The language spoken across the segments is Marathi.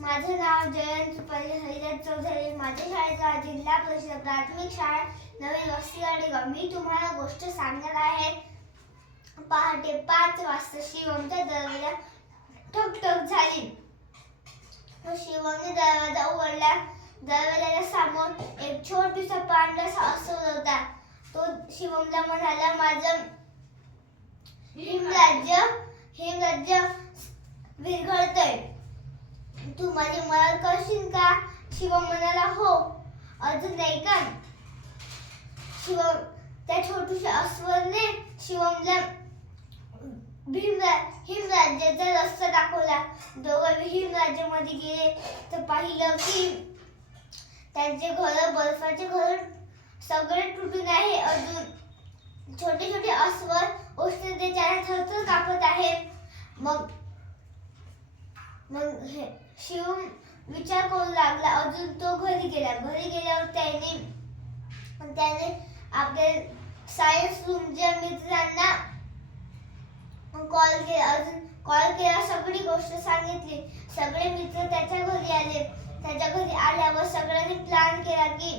माझं नाव जयंत हरिदास चौधरी. माझ्या शाळेचा जिल्हा परिषद प्राथमिक शाळा नवीन वस्तीवाडी. मी तुम्हाला गोष्ट सांगणार आहे. पहाटे 5 वाजता शिवमचा दरवाजा ठकठक झाली. शिवमने दरवाजा उघडला. दरवाजाच्या समोर एक छोटासा पांढरासा अस्वल होता. तो शिवमला म्हणाला, माझं हिमराज्य विरघळतंय. तू माझी मदत करशील का? शिवम म्हणाला, हो. अजून नाही का? त्या छोट्याशा अस्वलाने शिवमला हिमराज्याचा रस्ता दाखवला. दोघं हिमराज्यामध्ये गेले तर पाहिलं की त्यांचे घर, बर्फाचे घर सगळे तुटून आहे. अजून छोटे छोटे अस्वल उष्णतेच्या थरथर कापत आहे. मग शिवम विचार करू लागला. अजून तो घरी गेला. घरी गेल्यावर त्याने आपल्या सायन्स रूमच्या मित्रांना कॉल केला. सगळी गोष्ट सांगितली. सगळे मित्र त्याच्या घरी आले. त्याच्या घरी आल्यावर सगळ्यांनी प्लॅन केला की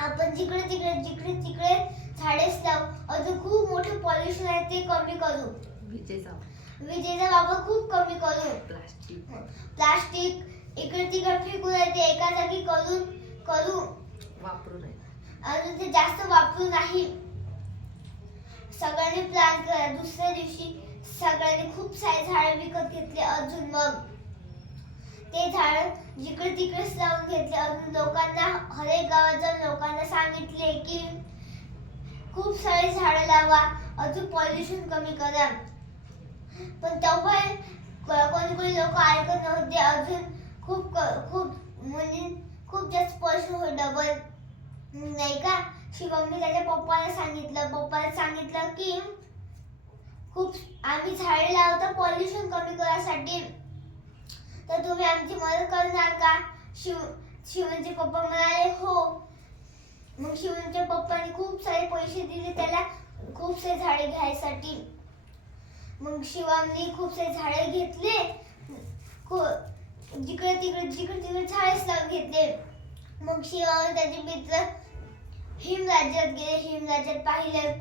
आपण जिकडे तिकडे झाडेच लावू. अजून खूप मोठे पॉल्युशन आहे ते कमी करू. विजेचा वापर खूप कमी करू. प्लास्टिक इकडे तिकडे फेकू नये, ते एका जागी करू वापरू नये. अजून ते जास्त वापरू नाही. सगळ्यांनी प्लॅन केला. दुसऱ्या दिवशी सगळ्यांनी खूप सारे झाडे विकत घेतले. अजून मग ते झाड जिकडे तिकडेच लावून घेतले. अजून लोकांना, हरेक गावात जाऊन लोकांना सांगितले की खूप सारे झाडं लावा, अजून पॉल्युशन कमी करा. पण तेव्हा कोणी लोक ऐकत नव्हते. अजून खूप जास्त पॉल्युशन होईल. डबल नाही का? शिवमने त्याच्या पप्पाला सांगितलं की आम्ही झाडे लावतो पॉल्युशन कमी करण्यासाठी, तर तुम्ही आमची मदत करणार का? शिवमचे पप्पा म्हणाले, हो. मग शिवमच्या पप्पांनी खूप सारे पैसे दिले त्याला खूप सारे झाडे घ्यायसाठी. मग शिवमने खूप सारे झाडे घेतले. जिकडे तिकडे झाडेच लावून घेतले. मग शिवम त्याचे मित्र हिमराज्यात गेले. हिमराज्यात पाहिलं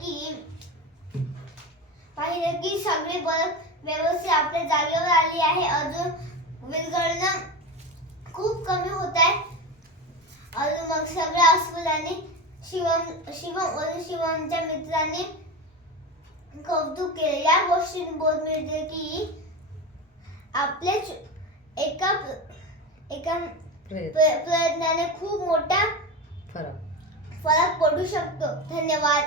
की सगळे बर्फ व्यवस्थित आपल्या जागेवर आली आहे. अजून विरघळणं खूप कमी होत आहे. अजून मग सगळ्या अस्वलांनी शिवमच्या मित्रांनी कौतुक केले. या गोष्टीने बोध मिळते की आपल्या एका प्रयत्नाने खूप मोठा फरक पडू शकतो. धन्यवाद.